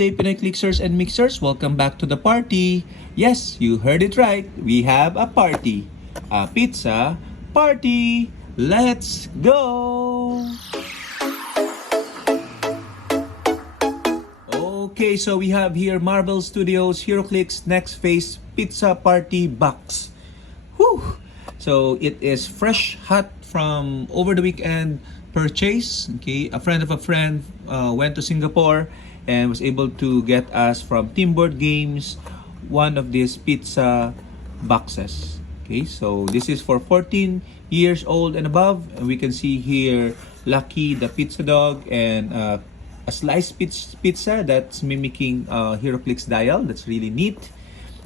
day, Pinoy Clixers and Mixers. Welcome back to the party. Yes, you heard it right. We have a party. A pizza party. Let's go! Okay, so we have here Marvel Studios Heroclix Next Phase Pizza Party Box. Whew! So it is fresh, hot from over the weekend purchase. Okay, a friend of a friend went to Singapore and was able to get us from Teamboard Games one of these pizza boxes. Okay, so this is for 14 years old and above, and we can see here Lucky the pizza dog and a sliced pizza that's mimicking Heroclix dial. That's really neat.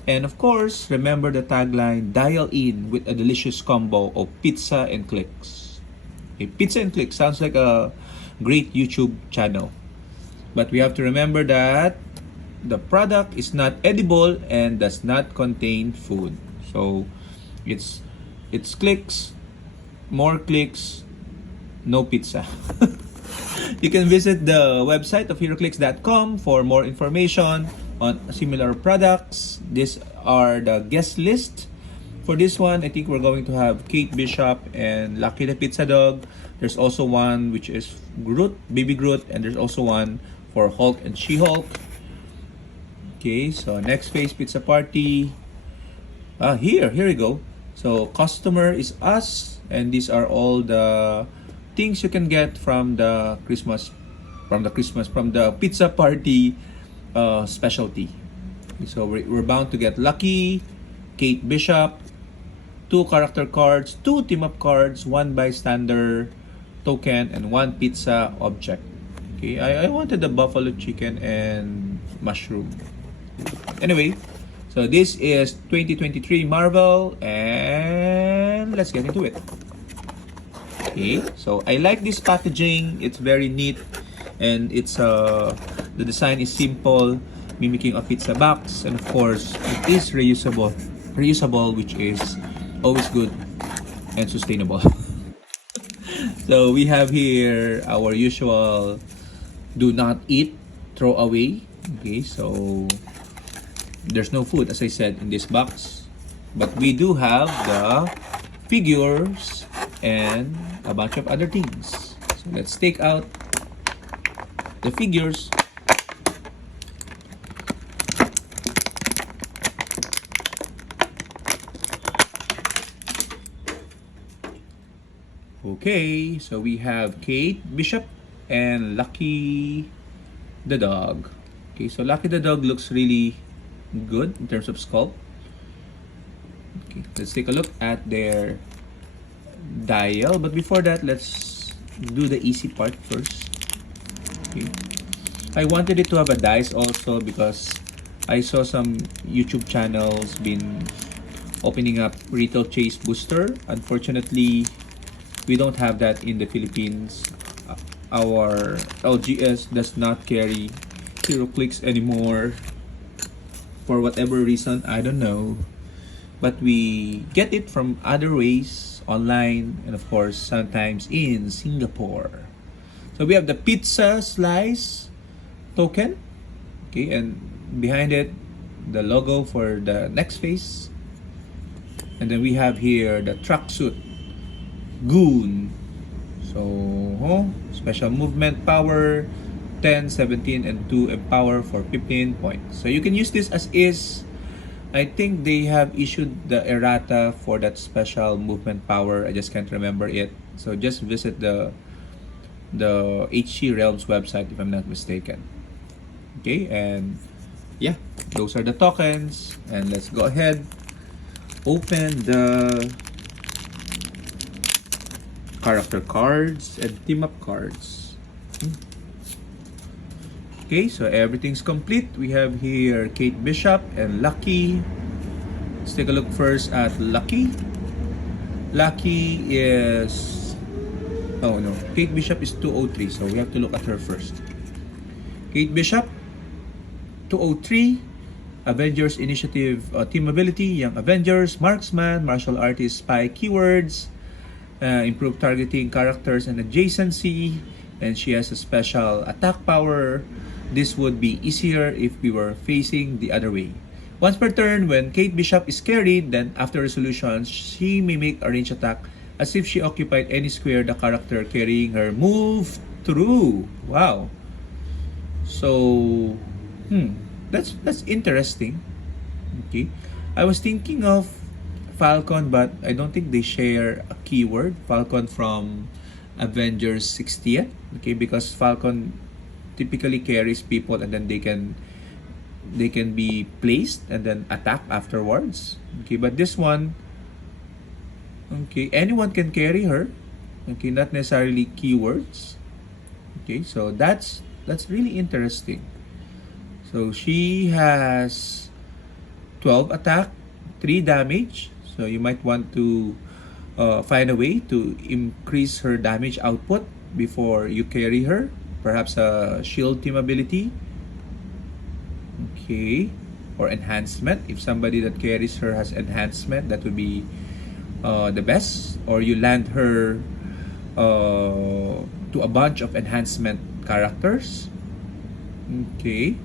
And of course, remember the tagline, dial in with a delicious combo of pizza and clicks. Okay, pizza and clicks sounds like a great YouTube channel. But we have to remember that the product is not edible and does not contain food. So it's clicks, more clicks, no pizza. You can visit the website of heroclix.com for more information on similar products. These are the guest list. For this one, I think we're going to have Kate Bishop and Lucky the Pizza Dog. There's also one which is Groot, Baby Groot, and there's also one for Hulk and She-Hulk. Okay, so next phase pizza party. Here we go. So customer is us, and these are all the things you can get from the pizza party specialty. So we're bound to get Lucky, Kate Bishop, 2 character cards, 2 team-up cards, 1 bystander token, and 1 pizza object. Okay, I wanted the buffalo chicken and mushroom. Anyway, so this is 2023 Marvel, and let's get into it. Okay, so I like this packaging. It's very neat, and it's the design is simple, mimicking a pizza box, and of course it is reusable, which is always good and sustainable. So we have here our usual do not eat, throw away. Okay, so there's no food, as I said, in this box, but we do have the figures and a bunch of other things. So let's take out the figures. Okay, so we have Kate Bishop and Lucky the dog. Okay, so Lucky the dog looks really good in terms of sculpt. Okay, let's take a look at their dial, but before that, let's do the easy part first. Okay, I wanted it to have a dice also because I saw some YouTube channels been opening up retail chase booster. Unfortunately, we don't have that in the Philippines. Our LGS does not carry Heroclix anymore for whatever reason, I don't know, but we get it from other ways, online, and of course sometimes in Singapore. So we have the pizza slice token, okay, and behind it the logo for the next phase, and then we have here the tracksuit goon. So special movement power 10, 17, and 2 empower for 15 points. So you can use this as is. I think they have issued the errata for that special movement power. I just can't remember it. So just visit the HC Realms website if I'm not mistaken. Okay, and yeah, those are the tokens. And let's go ahead, open the character cards and team up cards. Okay, so everything's complete. We have here Kate Bishop and Lucky. Let's take a look first at Lucky. Lucky is... oh no, Kate Bishop is 203, so we have to look at her first. Kate Bishop, 203. Avengers Initiative Team Ability, Young Avengers, Marksman, Martial Artist, Spy Keywords, improved targeting characters and adjacency, and she has a special attack power, This would be easier if we were facing the other way. Once per turn, when Kate Bishop is carried, then after resolution, she may make a range attack as if she occupied any square the character carrying her move through. Wow. So, that's interesting. Okay. I was thinking of Falcon, but I don't think they share a keyword. Falcon from Avengers 60th. Okay, because Falcon typically carries people and then they can be placed and then attack afterwards. Okay, but this one, okay, anyone can carry her. Okay, not necessarily keywords. Okay, so that's really interesting. So she has 12 attack, 3 damage. So you might want to find a way to increase her damage output before you carry her. Perhaps a shield team ability. Okay. Or enhancement. If somebody that carries her has enhancement, that would be the best. Or you land her to a bunch of enhancement characters. Okay.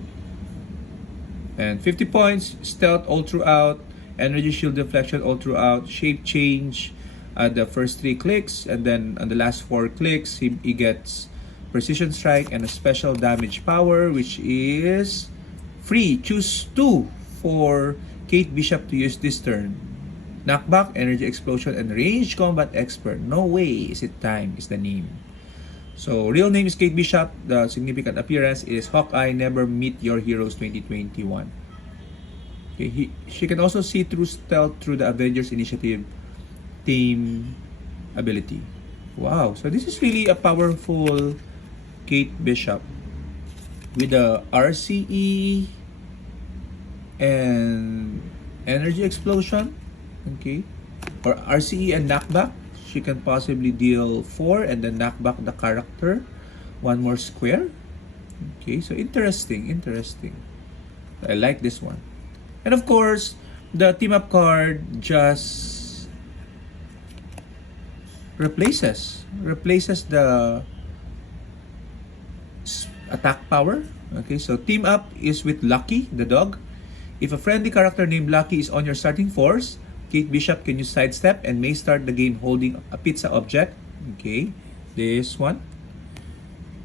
And 50 points, stealth all throughout, energy shield deflection all throughout, shape change at the first 3 clicks, and then on the last 4 clicks, he gets precision strike and a special damage power, which is free. Choose 2 for Kate Bishop to use this turn. Knockback, energy explosion, and range combat expert. No way is it time is the name. So, real name is Kate Bishop. The significant appearance is Hawkeye Never Meet Your Heroes 2021. Okay, she can also see through stealth through the Avengers Initiative team ability. Wow, so this is really a powerful Kate Bishop with the RCE and energy explosion. Okay, or RCE and knockback. She can possibly deal 4 and then knock back the character 1 more square. Okay, so interesting. I like this one. And of course, the team up card just replaces the attack power. Okay, so team up is with Lucky, the dog. If a friendly character named Lucky is on your starting force, Kate Bishop can use sidestep and may start the game holding a pizza object. Okay, this one.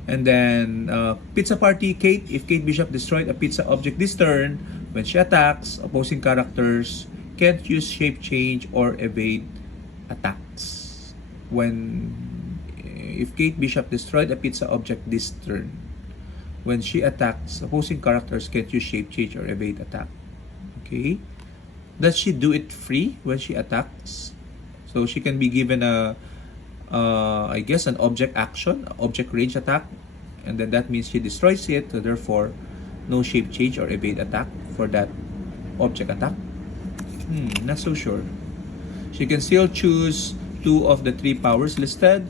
And then Pizza Party Kate. If Kate Bishop destroyed a pizza object this turn, when she attacks, opposing characters can't use shape change or evade attacks. If Kate Bishop destroyed a pizza object this turn, when she attacks, opposing characters can't use shape change or evade attack. Okay. Does she do it free when she attacks? So she can be given I guess an object action, object range attack, and then that means she destroys it, so therefore no shape change or evade attack for that object attack. Not so sure. She can still choose 2 of the 3 powers listed.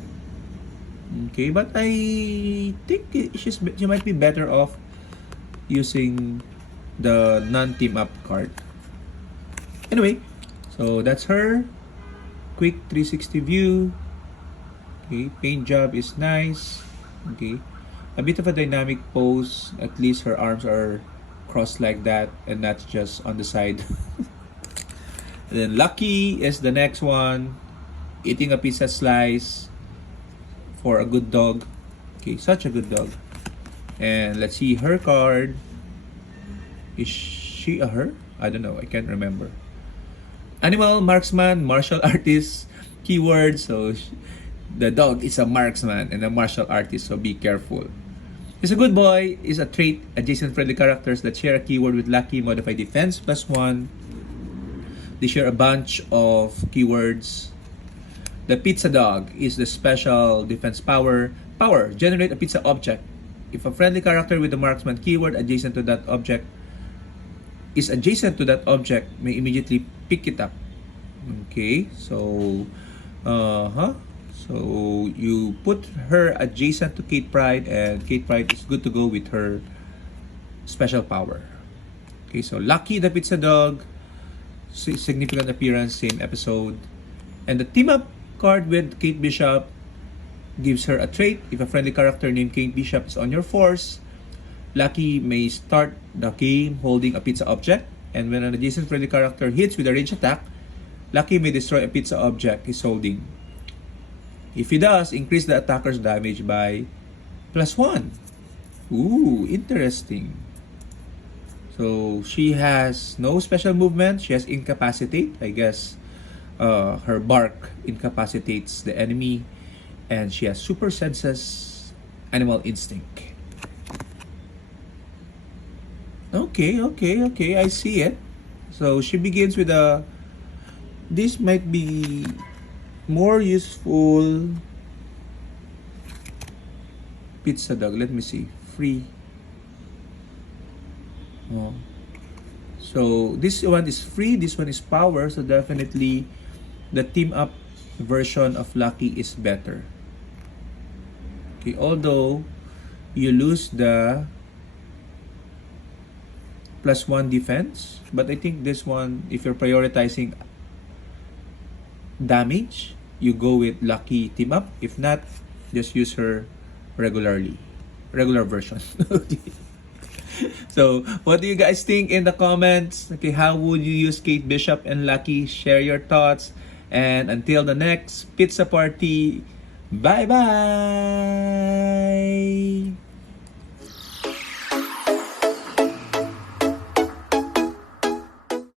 Okay, but I think she might be better off using the non-team up card. Anyway, so that's her. Quick 360 view. Okay, paint job is nice. Okay, a bit of a dynamic pose. At least her arms are crossed like that and not just on the side. And then Lucky is the next one. Eating a pizza slice for a good dog. Okay, such a good dog. And let's see her card. Is she a her? I don't know. I can't remember. Animal, marksman, martial artist, keywords. So the dog is a marksman and a martial artist, so be careful. He's a good boy is a trait adjacent friendly characters that share a keyword with Lucky. Modify defense +1. They share a bunch of keywords. The pizza dog is the special defense power. Power, generate a pizza object. If a friendly character with the marksman keyword adjacent to that object may immediately pick it up. Okay, so so you put her adjacent to Kate Pride, and Kate Pride is good to go with her special power. Okay, so Lucky the pizza dog, significant appearance, same episode. And the team up card with Kate Bishop gives her a trait. If a friendly character named Kate Bishop is on your force, Lucky may start the game holding a pizza object, and when an adjacent friendly character hits with a range attack, Lucky may destroy a pizza object he's holding. If he does, increase the attacker's damage by +1. Ooh, interesting. So she has no special movement. She has incapacitate. I guess her bark incapacitates the enemy. And she has super senses, animal instinct. Okay. I see it. So she begins with a... This might be more useful. Pizza dog. Let me see. Free. Oh. So this one is free. This one is power. So definitely the team up version of Lucky is better. Okay. Although you lose the +1 defense, but I think this one, if you're prioritizing damage, you go with Lucky team up. If not, just use her regular version. Okay. So what do you guys think in the comments? Okay, how would you use Kate Bishop and Lucky? Share your thoughts, and until the next pizza party, bye bye.